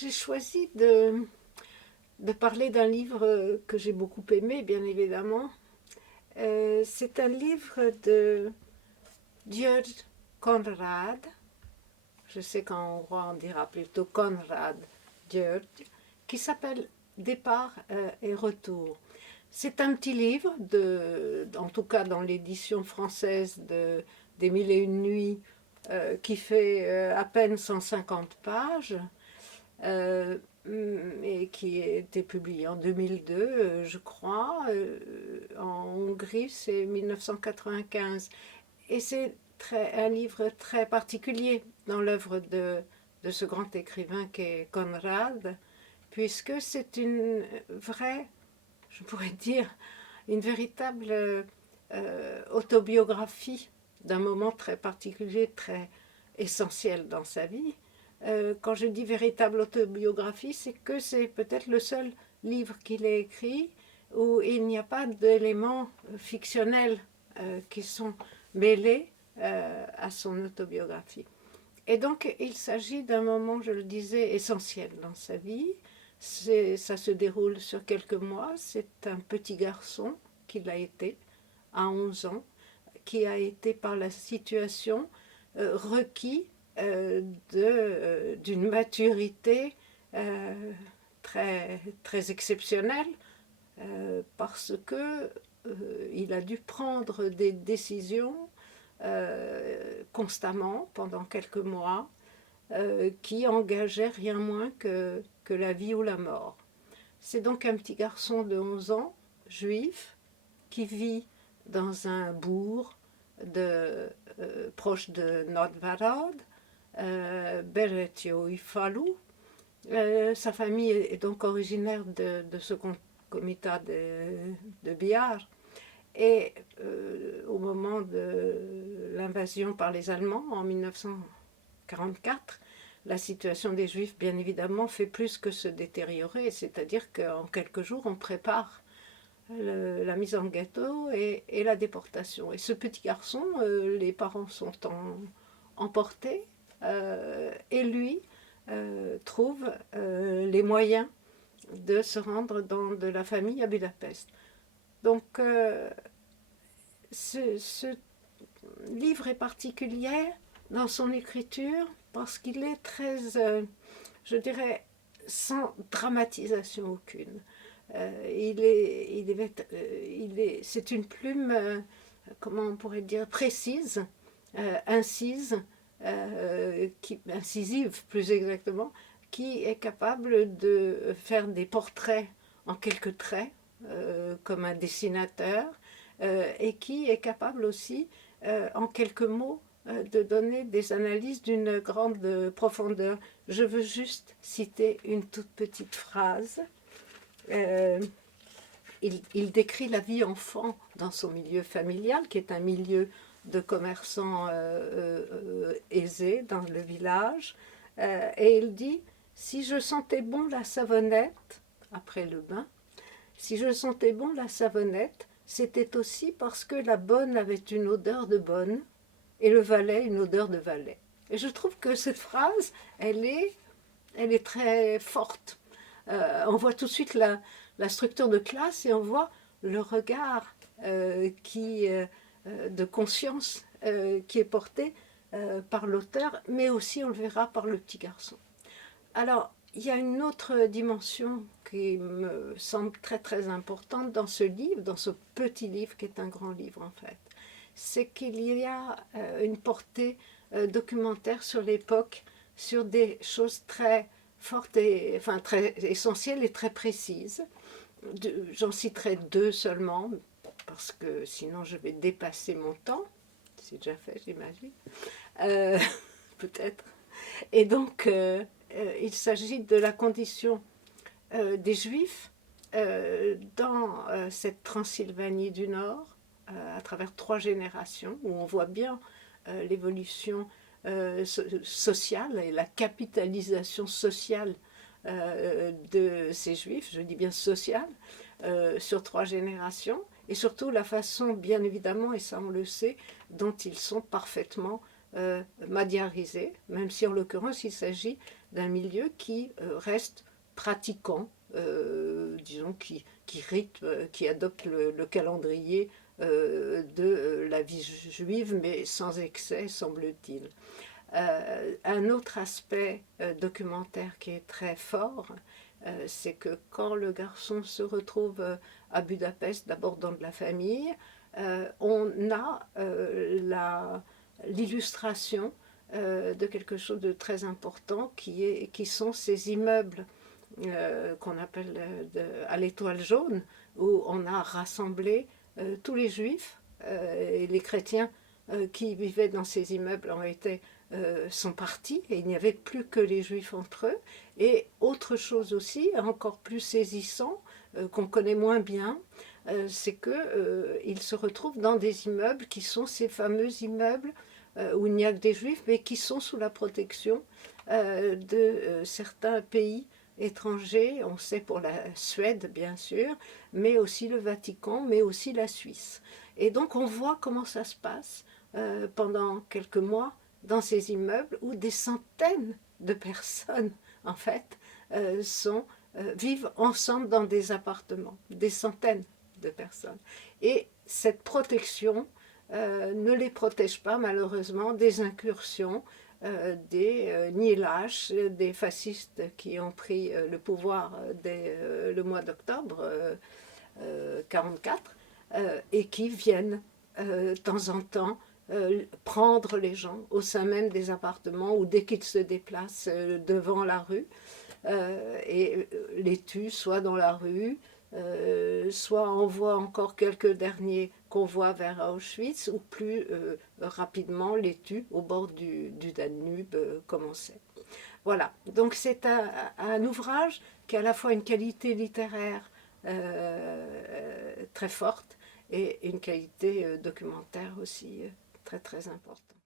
j'ai choisi de parler d'un livre que j'ai beaucoup aimé, bien évidemment. C'est un livre de Georg Conrad. Je sais qu'en hongrois on dira plutôt Conrad Georg, qui s'appelle Départ et retour. C'est un petit livre, en tout cas dans l'édition française des Mille et une nuits, qui fait à peine 150 pages. Et qui a été publié en 2002, je crois. En Hongrie, c'est 1995. Et c'est un livre très particulier dans l'œuvre de ce grand écrivain qu'est Conrad, puisque c'est une vraie, je pourrais dire, une véritable autobiographie d'un moment très particulier, très essentiel dans sa vie. Quand je dis véritable autobiographie, c'est que c'est peut-être le seul livre qu'il ait écrit où il n'y a pas d'éléments fictionnels qui sont mêlés à son autobiographie. Et donc, il s'agit d'un moment, je le disais, essentiel dans sa vie. Ça se déroule sur quelques mois. C'est un petit garçon qu'il a été à 11 ans, qui a été par la situation requis d'une maturité très, très exceptionnelle parce que il a dû prendre des décisions constamment pendant quelques mois qui engageaient rien moins que la vie ou la mort. C'est donc un petit garçon de 11 ans, juif, qui vit dans un bourg proche de Nódvarad, Berettyóújfalu. Sa famille est donc originaire de ce comitat de Bihar. Et au moment de l'invasion par les Allemands en 1944, la situation des Juifs, bien évidemment, fait plus que se détériorer. C'est-à-dire qu'en quelques jours, on prépare la mise en ghetto et la déportation. Et ce petit garçon, les parents sont emportés et lui trouve les moyens de se rendre dans de la famille à Budapest. Donc ce livre est particulier dans son écriture parce qu'il est très, je dirais, sans dramatisation aucune. C'est une plume, comment on pourrait dire, précise, incisive plus exactement, qui est capable de faire des portraits en quelques traits, comme un dessinateur, et qui est capable aussi, en quelques mots, de donner des analyses d'une grande profondeur. Je veux juste citer une toute petite phrase. Il décrit la vie enfant dans son milieu familial, qui est un milieu de commerçants aisés dans le village. Et il dit, si je sentais bon la savonnette, après le bain, si je sentais bon la savonnette, c'était aussi parce que la bonne avait une odeur de bonne et le valet une odeur de valet. Et je trouve que cette phrase, elle est très forte. On voit tout de suite la structure de classe et on voit le regard de conscience qui est porté par l'auteur, mais aussi, on le verra, par le petit garçon. Alors, il y a une autre dimension qui me semble très très importante dans ce livre, dans ce petit livre qui est un grand livre en fait. C'est qu'il y a une portée documentaire sur l'époque, sur des choses très fortes et enfin très essentielles et très précises. J'en citerai deux seulement, parce que sinon je vais dépasser mon temps. C'est déjà fait, j'imagine. Peut-être. Et donc, il s'agit de la condition des Juifs dans cette Transylvanie du Nord, à travers 3 générations, où on voit bien l'évolution sociale et la capitalisation sociale de ces Juifs, je dis bien sociale, sur 3 générations, et surtout la façon, bien évidemment, et ça on le sait, dont ils sont parfaitement madiarisé, même si en l'occurrence il s'agit d'un milieu qui reste pratiquant, disons qui adopte le calendrier de la vie juive, mais sans excès, semble-t-il. Un autre aspect documentaire qui est très fort, c'est que quand le garçon se retrouve à Budapest, d'abord dans de la famille, on a l'illustration de quelque chose de très important qui sont ces immeubles qu'on appelle à l'étoile jaune, où on a rassemblé tous les juifs et les chrétiens qui vivaient dans ces immeubles sont partis et il n'y avait plus que les juifs entre eux. Et autre chose aussi, encore plus saisissant, qu'on connaît moins bien, c'est qu'ils se retrouvent dans des immeubles qui sont ces fameux immeubles où il n'y a que des juifs, mais qui sont sous la protection de certains pays étrangers, on sait pour la Suède bien sûr, mais aussi le Vatican, mais aussi la Suisse. Et donc on voit comment ça se passe pendant quelques mois dans ces immeubles où des centaines de personnes en fait vivent ensemble dans des appartements, des centaines de personnes. Et cette protection ne les protège pas malheureusement des incursions des Nielash, des fascistes qui ont pris le pouvoir dès le mois d'octobre 1944 et qui viennent de temps en temps prendre les gens au sein même des appartements ou dès qu'ils se déplacent devant la rue et les tuent soit dans la rue, soit envoient encore quelques derniers convois vers Auschwitz ou plus rapidement les tuent au bord du Danube comme on sait. Voilà, donc c'est un ouvrage qui a à la fois une qualité littéraire très forte et une qualité documentaire aussi très très importante.